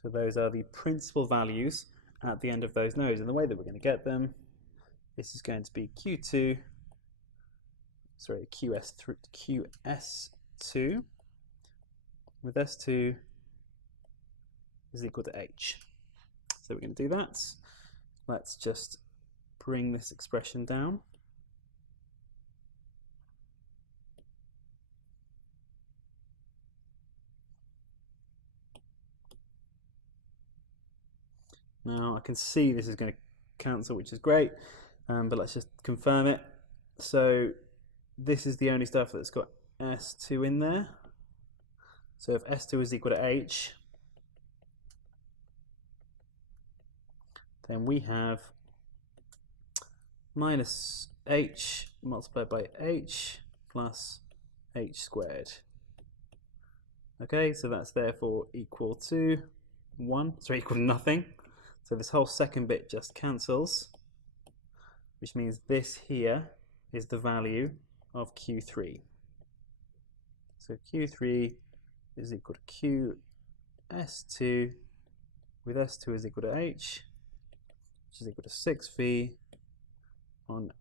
So those are the principal values at the end of those nodes, and the way that we're going to get them, this is going to be QS2 with S2 is equal to H. So we're going to do that. Let's just bring this expression down. Now I can see this is going to cancel, which is great, but let's just confirm it. So this is the only stuff that's got S2 in there. So if S2 is equal to H, then we have minus H multiplied by H plus H squared. Okay, so that's therefore equal to 1, sorry, equal to nothing. So this whole second bit just cancels, which means this here is the value of Q3. So Q3 is equal to Q S2 with S2 is equal to H, which is equal to 6V on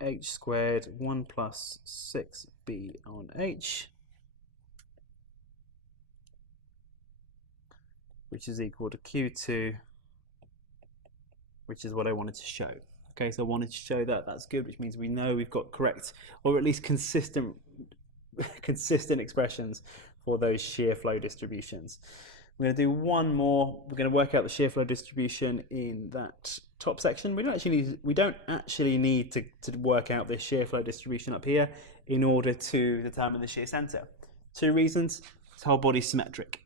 H squared 1 plus 6B on H, which is equal to Q2, which is what I wanted to show. Okay, so I wanted to show that. That's good, which means we know we've got correct, or at least consistent expressions for those shear flow distributions. We're going to do one more. We're going to work out the shear flow distribution in that top section. We don't actually need to work out this shear flow distribution up here in order to determine the shear center. 2 reasons: this whole body's symmetric.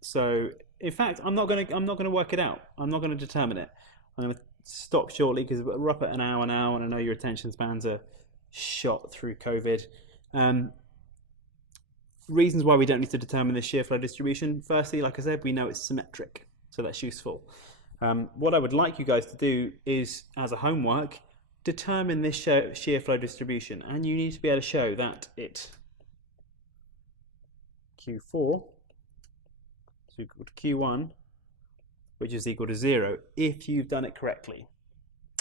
So in fact, I'm not going to work it out. I'm not going to determine it. I'm going to stop shortly because we're up at an hour now, and I know your attention spans are shot through COVID. Reasons why we don't need to determine the shear flow distribution. Firstly, like I said, we know it's symmetric, so that's useful. What I would like you guys to do is, as a homework, determine this shear flow distribution, and you need to be able to show that it Q4 is equal to Q1, which is equal to 0 if you've done it correctly.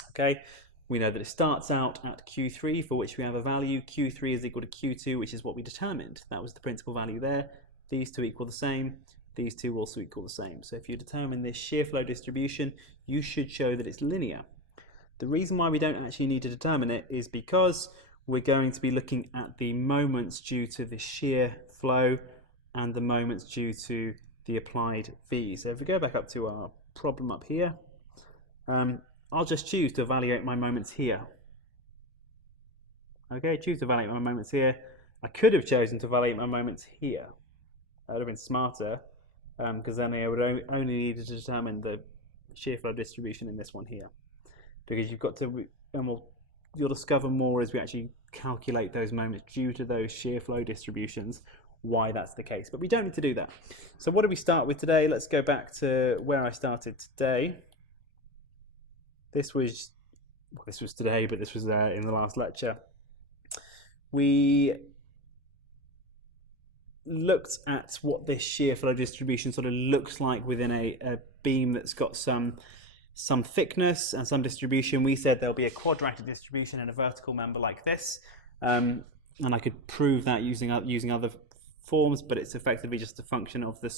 Okay, we know that it starts out at Q3, for which we have a value. Q3 is equal to Q2, which is what we determined. That was the principal value there. These two equal the same. These two also equal the same. So if you determine this shear flow distribution, you should show that it's linear. The reason why we don't actually need to determine it is because we're going to be looking at the moments due to the shear flow and the moments due to the applied V. So if we go back up to our problem up here, I'll just choose to evaluate my moments here. Okay, choose to evaluate my moments here. I could have chosen to evaluate my moments here. That would have been smarter, because then I would only need to determine the shear flow distribution in this one here. Because you've got to, and you'll discover more as we actually calculate those moments due to those shear flow distributions, why that's the case. But we don't need to do that. So what do we start with today? Let's go back to where I started today. This was today, but this was in the last lecture. We looked at what this shear flow distribution sort of looks like within a beam that's got some thickness and some distribution. We said there'll be a quadratic distribution in a vertical member like this, and I could prove that using other forms, but it's effectively just a function of the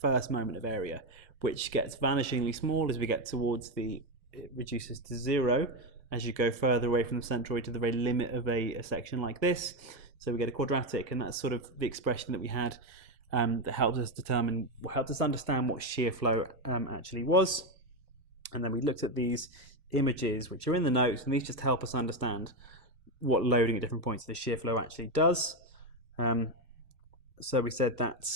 first moment of area, which gets vanishingly small as we get towards it reduces to 0 as you go further away from the centroid to the very limit of a section like this. So we get a quadratic, and that's sort of the expression that we had that helped us understand what shear flow actually was. And then we looked at these images, which are in the notes, and these just help us understand what loading at different points of the shear flow actually does. So we said that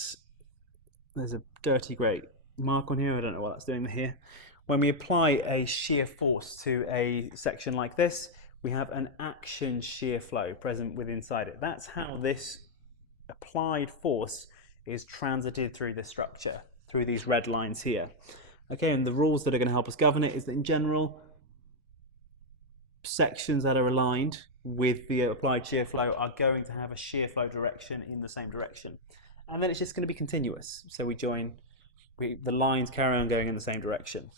there's a dirty grey mark on here. I don't know what that's doing here. When we apply a shear force to a section like this, we have an action shear flow present within inside it. That's how this applied force is transited through the structure, through these red lines here. Okay, and the rules that are going to help us govern it is that in general, sections that are aligned with the applied shear flow are going to have a shear flow direction in the same direction. And then it's just going to be continuous. So the lines carry on going in the same direction.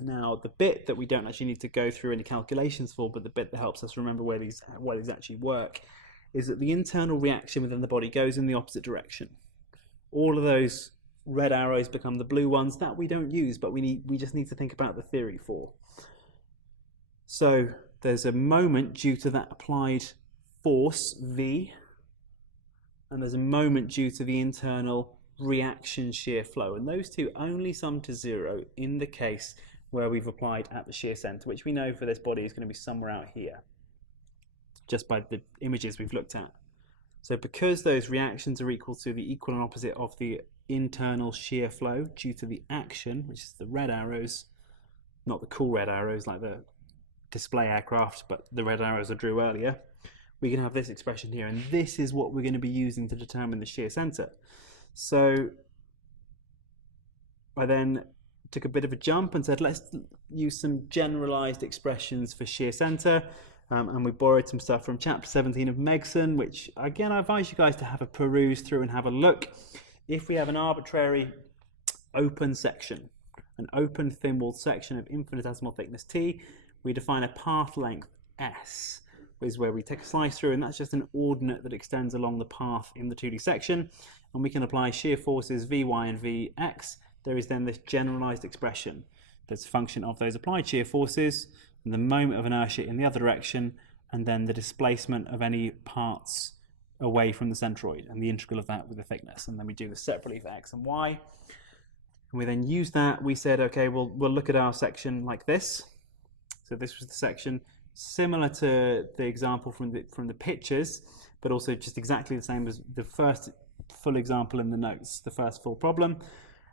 Now, the bit that we don't actually need to go through any calculations for, but the bit that helps us remember where these actually work, is that the internal reaction within the body goes in the opposite direction. All of those red arrows become the blue ones. That we don't use, but we just need to think about the theory for. So there's a moment due to that applied force, V, and there's a moment due to the internal reaction shear flow, and those two only sum to 0 in the case where we've applied at the shear center, which we know for this body is going to be somewhere out here, just by the images we've looked at. So because those reactions are equal to the equal and opposite of the internal shear flow due to the action, which is the red arrows, not the cool red arrows like the display aircraft, but the red arrows I drew earlier, we can have this expression here, and this is what we're going to be using to determine the shear center. So I then took a bit of a jump and said, let's use some generalized expressions for shear center. And we borrowed some stuff from chapter 17 of Megson, which again, I advise you guys to have a peruse through and have a look. If we have an arbitrary open section, an open thin-walled section of infinitesimal thickness T, we define a path length S, is where we take a slice through, and that's just an ordinate that extends along the path in the 2D section, and we can apply shear forces Vy and Vx. There is then this generalized expression that's a function of those applied shear forces and the moment of inertia in the other direction, and then the displacement of any parts away from the centroid and the integral of that with the thickness. And then we do this separately for x and y. And we then use that. We said, okay, we'll look at our section like this. So this was the section similar to the example from the pictures, but also just exactly the same as the first full example in the notes, the first full problem.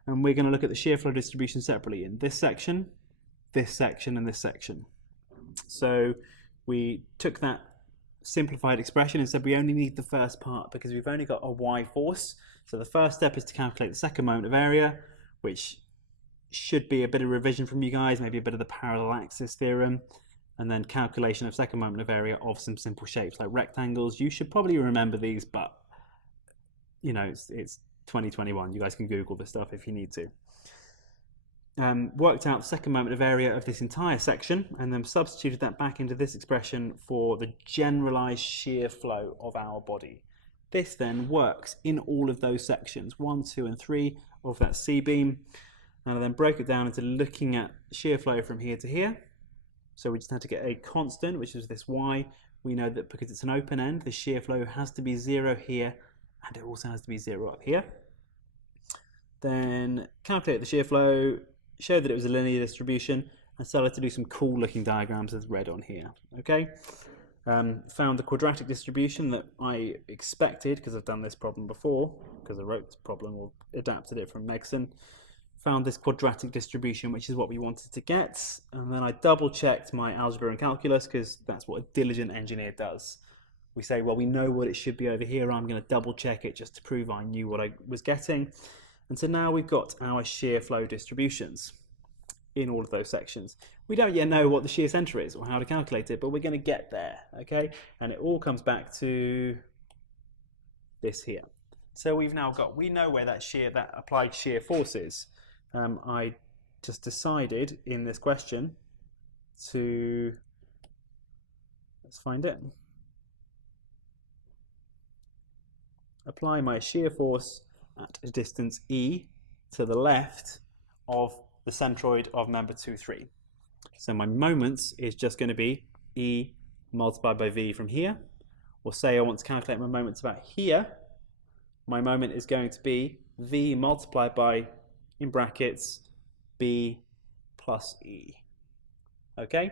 And we're going to look at the shear flow distribution separately in this section, and this section. So we took that simplified expression and said we only need the first part because we've only got a y force. So the first step is to calculate the second moment of area, which should be a bit of revision from you guys, maybe a bit of the parallel axis theorem, and then calculation of second moment of area of some simple shapes like rectangles. You should probably remember these, but you know, it's 2021. You guys can Google this stuff if you need to. Worked out the second moment of area of this entire section, and then substituted that back into this expression for the generalized shear flow of our body. This then works in all of those sections, 1, 2, and 3 of that C-beam, and I then broke it down into looking at shear flow from here to here. So we just had to get a constant, which is this y. We know that because it's an open end, the shear flow has to be 0 here, and it also has to be 0 up here. Then calculate the shear flow, showed that it was a linear distribution, and started to do some cool looking diagrams as red on here. Okay, found the quadratic distribution that I expected because I've done this problem before, because I wrote this problem or adapted it from Megson. Found this quadratic distribution, which is what we wanted to get, and then I double checked my algebra and calculus because that's what a diligent engineer does. We say, well, we know what it should be over here, I'm going to double check it just to prove I knew what I was getting. And so now we've got our shear flow distributions in all of those sections. We don't yet know what the shear center is or how to calculate it, but we're going to get there, okay? And it all comes back to this here. So we've now got, we know where that applied shear force is. I just decided in this question to, let's find it, apply my shear force at a distance e to the left of the centroid of member 2, 3. So my moments is just going to be e multiplied by v from here. Or say I want to calculate my moments about here, my moment is going to be v multiplied by, in brackets, b plus e. Okay?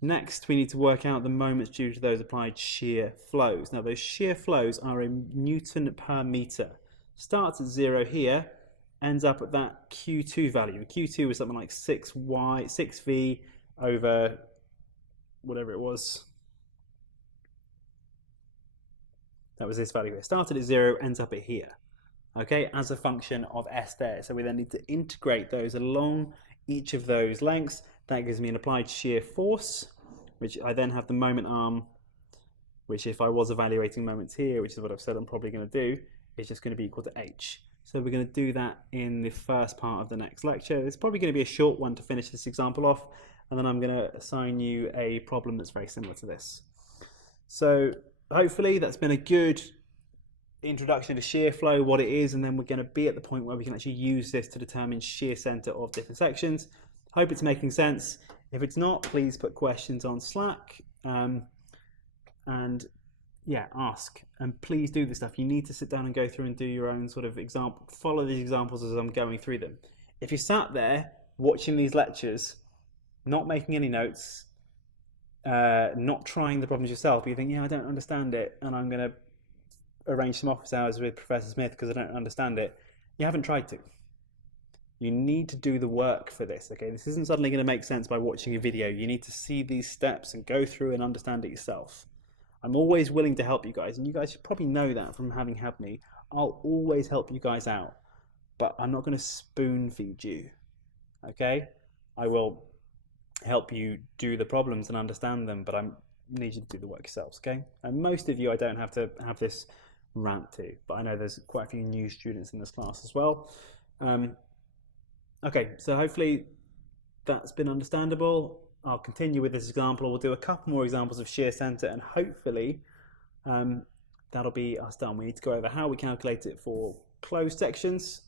Next, we need to work out the moments due to those applied shear flows. Now, those shear flows are in Newton per meter. Starts at 0 here, ends up at that Q2 value. Q2 was something like 6V over whatever it was. That was this value here. Started at 0, ends up at here. Okay, as a function of S there. So we then need to integrate those along each of those lengths. That gives me an applied shear force, which I then have the moment arm, which if I was evaluating moments here, which is what I've said I'm probably going to do, is just going to be equal to h. So we're going to do that in the first part of the next lecture. It's probably going to be a short one to finish this example off, and then I'm going to assign you a problem that's very similar to this. So hopefully that's been a good introduction to shear flow, what it is, and then we're going to be at the point where we can actually use this to determine shear center of different sections. Hope it's making sense. If it's not, please put questions on Slack, and yeah, ask. And please do this stuff. You need to sit down and go through and do your own sort of example, follow these examples as I'm going through them. If you sat there watching these lectures, not making any notes, not trying the problems yourself, you think, yeah, I don't understand it, and I'm going to arrange some office hours with Professor Smith because I don't understand it. You haven't tried to. You need to do the work for this, okay? This isn't suddenly going to make sense by watching a video. You need to see these steps and go through and understand it yourself. I'm always willing to help you guys, and you guys should probably know that from having had me. I'll always help you guys out, but I'm not going to spoon feed you, okay? I will help you do the problems and understand them, but I need you to do the work yourselves, okay? And most of you I don't have to have this rant to, but I know there's quite a few new students in this class as well. Okay, so hopefully that's been understandable. I'll continue with this example. We'll do a couple more examples of shear center, and hopefully that'll be us done. We need to go over how we calculate it for closed sections.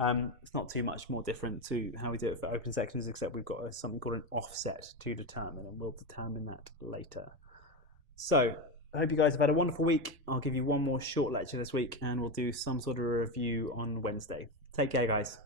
It's not too much more different to how we do it for open sections, except we've got something called an offset to determine, and we'll determine that later. So I hope you guys have had a wonderful week. I'll give you one more short lecture this week, and we'll do some sort of review on Wednesday. Take care, guys.